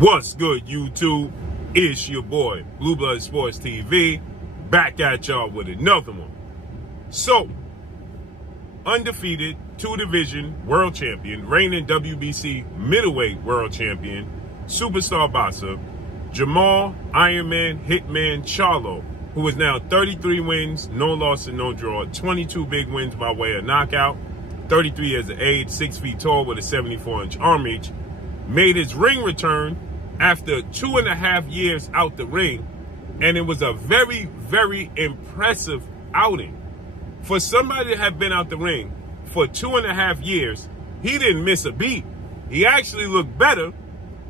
What's good, YouTube? It's your boy, Blue Blood Sports TV, back at y'all with another one. So, undefeated, two-division world champion, reigning WBC middleweight world champion, superstar boxer, Jermall Ironman Hitman Charlo, who is now 33 wins, no loss and no draw, 22 big wins by way of knockout, 33 years of age, 6 feet tall with a 74-inch arm reach, made his ring return after 2.5 years out the ring, and it was a very, very impressive outing. For somebody to have been out the ring for 2.5 years, he didn't miss a beat. He actually looked better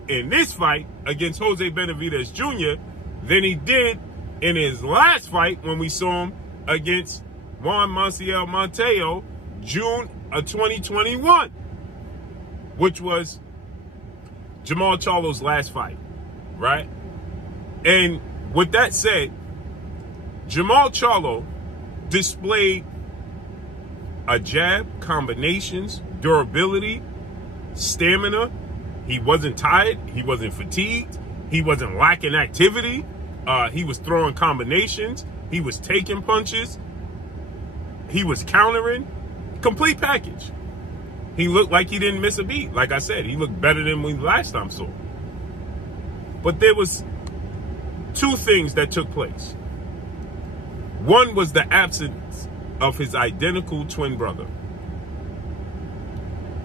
in this fight against Jose Benavidez Jr. than he did in his last fight when we saw him against Juan Maciel Monteo, June of 2021, which was Jermall Charlo's last fight, right? And with that said, Jermall Charlo displayed a jab, combinations, durability, stamina. He wasn't tired. He wasn't fatigued. He wasn't lacking activity. He was throwing combinations. He was taking punches. He was countering. Complete package. He looked like he didn't miss a beat. Like I said, he looked better than we last time saw. But there was two things that took place. One was the absence of his identical twin brother,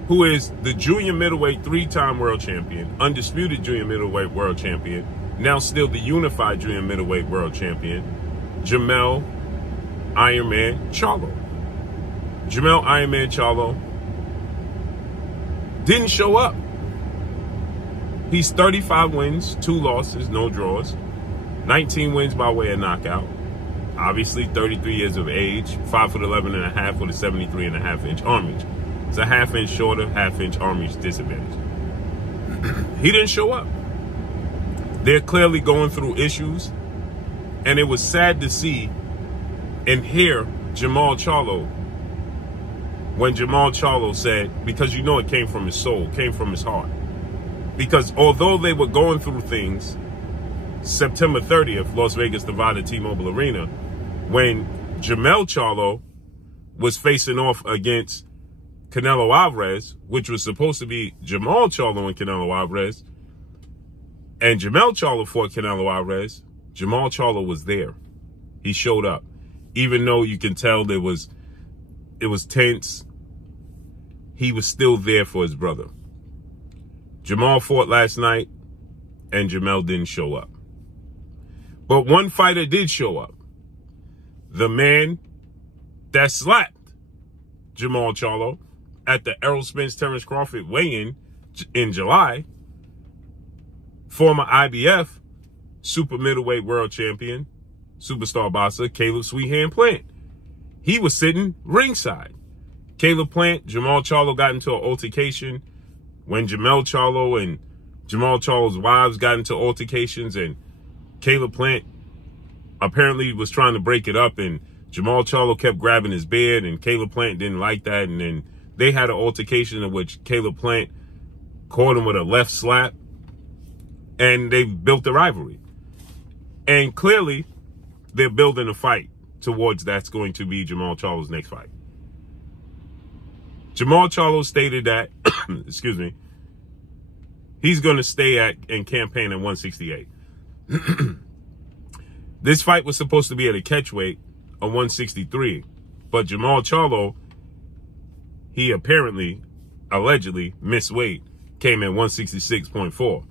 who is the junior middleweight 3-time world champion, undisputed junior middleweight world champion, now still the unified junior middleweight world champion, Jermell Ironman Charlo. Jermell Ironman Charlo didn't show up. He's 35 wins, 2 losses, no draws, 19 wins by way of knockout. Obviously, 33 years of age, 5'11.5" with a 73.5-inch arm reach. It's a half-inch shorter, half-inch arm reach disadvantage. He didn't show up. They're clearly going through issues, and it was sad to see and hear Jermall Charlo when Jermall Charlo said, because you know it came from his soul, came from his heart. Because although they were going through things, September 30th, Las Vegas, Nevada, T-Mobile Arena, when Jermell Charlo was facing off against Canelo Alvarez, which was supposed to be Jermall Charlo and Canelo Alvarez, and Jermell Charlo fought Canelo Alvarez, Jermall Charlo was there. He showed up. Even though you can tell it was tense, he was still there for his brother. Jamal fought last night, and Jermell didn't show up. But one fighter did show up. The man that slapped Jermall Charlo at the Errol Spence-Terrence Crawford weigh-in in July, former IBF super middleweight world champion, superstar boxer, Caleb Sweethand Plant. He was sitting ringside. Caleb Plant, Jermall Charlo got into an altercation when Jermell Charlo and Jermall Charlo's wives got into altercations, and Caleb Plant apparently was trying to break it up, and Jermall Charlo kept grabbing his beard, and Caleb Plant didn't like that, and then they had an altercation in which Caleb Plant caught him with a left slap, and they built a rivalry. And clearly, they're building a fight towards that's going to be Jermall Charlo's next fight. Jermall Charlo stated that, excuse me, he's going to stay at and campaign at 168. This fight was supposed to be at a catchweight of 163, but Jermall Charlo, he apparently, allegedly, missed weight, came in 166.4.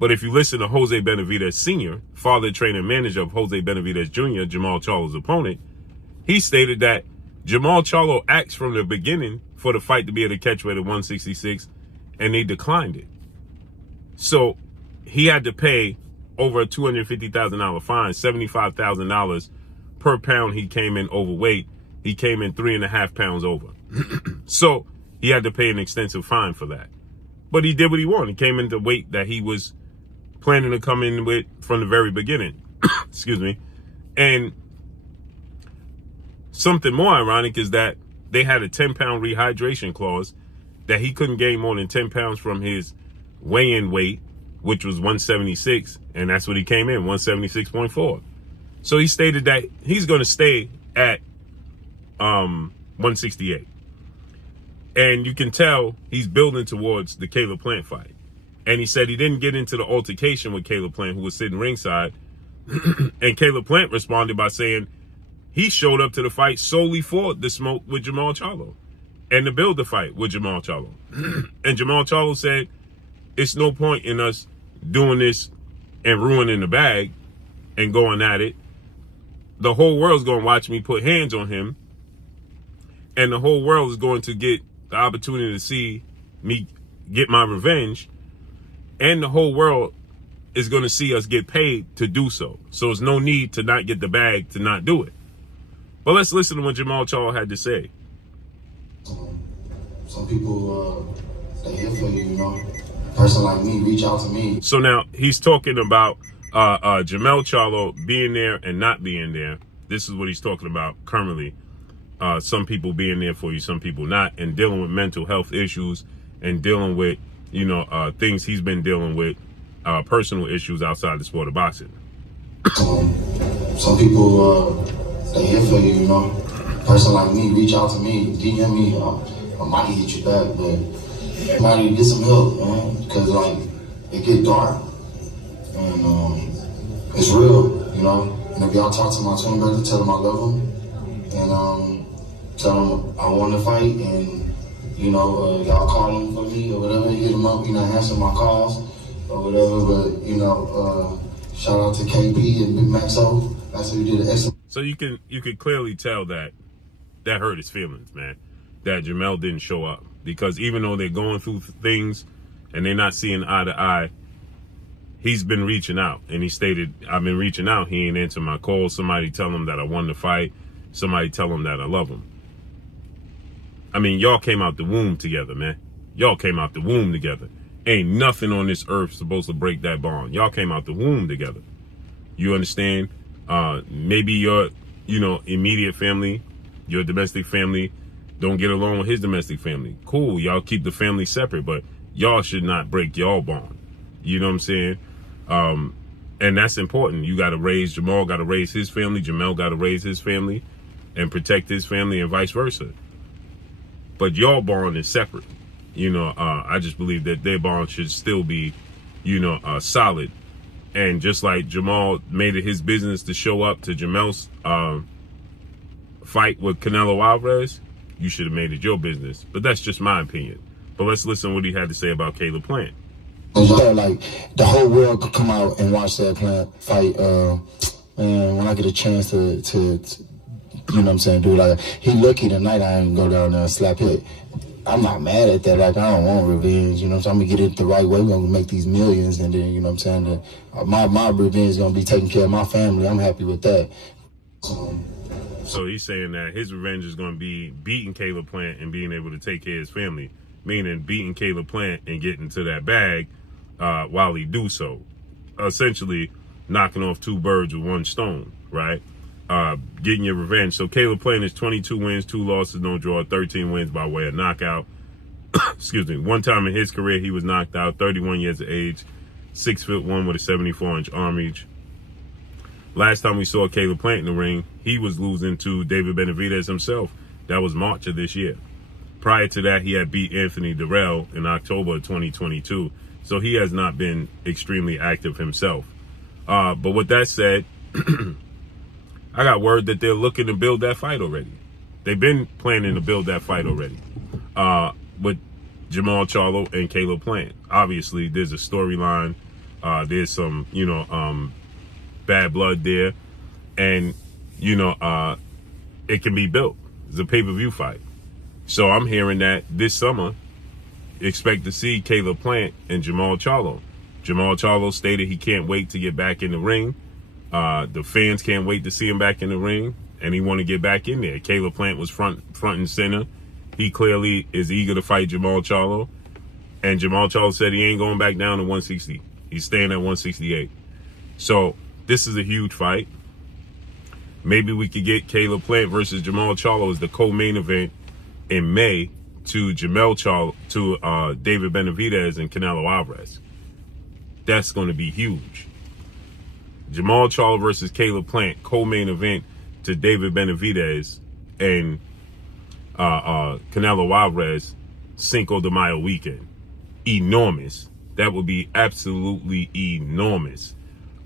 But if you listen to Jose Benavidez Sr., father, trainer, and manager of Jose Benavidez Jr., Jermall Charlo's opponent, he stated that Jermall Charlo asked from the beginning for the fight to be at a catchweight of 166, and they declined it. So he had to pay over a $250,000 fine, $75,000 per pound he came in overweight. He came in 3.5 pounds over. So he had to pay an extensive fine for that. But he did what he wanted. He came in the weight that he was planning to come in with from the very beginning. Excuse me. And something more ironic is that they had a 10-pound rehydration clause that he couldn't gain more than 10 pounds from his weigh-in weight which was 176, and that's what he came in, 176.4. So he stated that he's going to stay at 168. And you can tell he's building towards the Caleb Plant fight. And he said he didn't get into the altercation with Caleb Plant, who was sitting ringside. And Caleb Plant responded by saying he showed up to the fight solely for the smoke with Jermall Charlo and to build the fight with Jermall Charlo. And Jermall Charlo said, it's no point in us doing this and ruining the bag and going at it. The whole world's going to watch me put hands on him. And the whole world is going to get the opportunity to see me get my revenge. And the whole world is going to see us get paid to do so. So there's no need to not get the bag to not do it. But let's listen to what Jermall Charlo had to say. Some people, they here for you, you know. A person like me, reach out to me. So now he's talking about Jermell Charlo being there and not being there. This is what he's talking about currently. Some people being there for you, some people not, and dealing with mental health issues and dealing with, you know, things he's been dealing with, personal issues outside the sport of boxing. Some people, they here for you, you know. A person like me, reach out to me, DM me, I might hit you back, but I might need to get some help, man, because, like, it get dark, and it's real, you know. And if y'all talk to my twin brother, tell him I love him, and tell him I want to fight, and, you know, y'all call him for me or whatever, hit him up, you know, answer my calls or whatever, but, you know, shout out to KP and Big Maxo. That's who did an excellent. So you could clearly tell that hurt his feelings, man, that Jermell didn't show up, because even though they're going through things and they're not seeing eye to eye, he's been reaching out, and he stated, I've been reaching out. He ain't answering my calls. Somebody tell him that I won the fight. Somebody tell him that I love him. I mean, y'all came out the womb together, man. Y'all came out the womb together. Ain't nothing on this earth supposed to break that bond. Y'all came out the womb together. You understand? Maybe your, you know, immediate family, your domestic family, don't get along with his domestic family. Cool, y'all keep the family separate, but y'all should not break y'all bond. You know what I'm saying? And that's important. You got to raise, Jamal got to raise his family. Jermell got to raise his family and protect his family, and vice versa. But your bond is separate. You know, I just believe that their bond should still be, you know, solid. And just like Jamal made it his business to show up to Jermell's fight with Canelo Alvarez, you should have made it your business. But that's just my opinion. But let's listen to what he had to say about Caleb Plant. Like, the whole world could come out and watch that Plant fight. And when I get a chance to you know what I'm saying, dude, like, he lucky tonight I ain't go down there and slap it. I'm not mad at that. Like, I don't want revenge, you know what I'm saying? I'm gonna get it the right way. We're gonna make these millions, and then, you know what I'm saying, my revenge is gonna be taking care of my family. I'm happy with that. So he's saying that his revenge is gonna be beating Caleb Plant and being able to take care of his family, meaning beating Caleb Plant and getting to that bag while he do so. Essentially knocking off two birds with one stone, right? Getting your revenge. So Caleb Plant is 22 wins, 2 losses, no draw, 13 wins by way of knockout. Excuse me. One time in his career, he was knocked out, 31 years of age, 6'1" with a 74-inch arm reach. Last time we saw Caleb Plant in the ring, he was losing to David Benavidez himself. That was March of this year. Prior to that, he had beat Anthony Durrell in October of 2022. So he has not been extremely active himself. But with that said, I got word that they're looking to build that fight already. They've been planning to build that fight already with Jermall Charlo and Caleb Plant. Obviously, there's a storyline. There's some, you know, bad blood there. And, you know, it can be built. It's a pay-per-view fight. So I'm hearing that this summer, expect to see Caleb Plant and Jermall Charlo. Jermall Charlo stated he can't wait to get back in the ring. The fans can't wait to see him back in the ring, and he want to get back in there. Caleb Plant was front and center. He clearly is eager to fight Jermall Charlo, and Jermall Charlo said he ain't going back down to 160. He's staying at 168. So this is a huge fight. Maybe we could get Caleb Plant versus Jermall Charlo as the co-main event in May to Jermell Charlo, to David Benavidez and Canelo Alvarez. That's going to be huge. Jermall Charlo versus Caleb Plant, co-main event to David Benavidez and Canelo Alvarez, Cinco de Mayo weekend. Enormous. That would be absolutely enormous.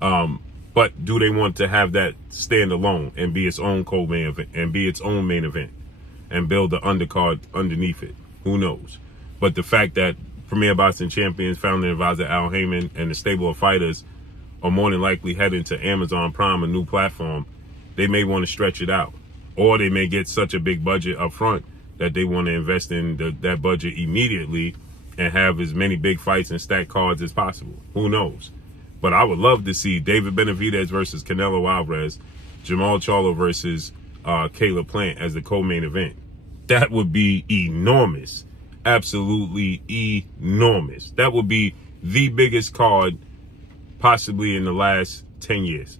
But do they want to have that stand alone and be its own co-main event and be its own main event and build the undercard underneath it? Who knows? But the fact that Premier Boxing Champions, founding advisor Al Heyman, and the stable of fighters are more than likely heading to Amazon Prime, a new platform, they may want to stretch it out. Or they may get such a big budget up front that they want to invest in that budget immediately and have as many big fights and stacked cards as possible. Who knows? But I would love to see David Benavidez versus Canelo Alvarez, Jermall Charlo versus Caleb Plant as the co-main event. That would be enormous. Absolutely enormous. That would be the biggest card possibly in the last 10 years.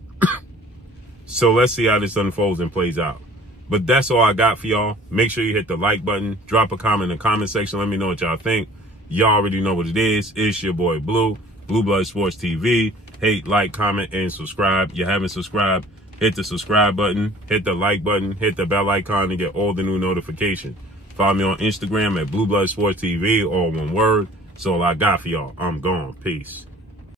So let's see how this unfolds and plays out. But that's all I got for y'all. Make sure you hit the like button. Drop a comment in the comment section. Let me know what y'all think. Y'all already know what it is. It's your boy Blue, Blue Blood Sports TV. Hate, like, comment, and subscribe. You haven't subscribed, hit the subscribe button, hit the like button, hit the bell icon to get all the new notifications. Follow me on Instagram at Blue Blood Sports TV, all one word. That's all I got for y'all. I'm gone. Peace.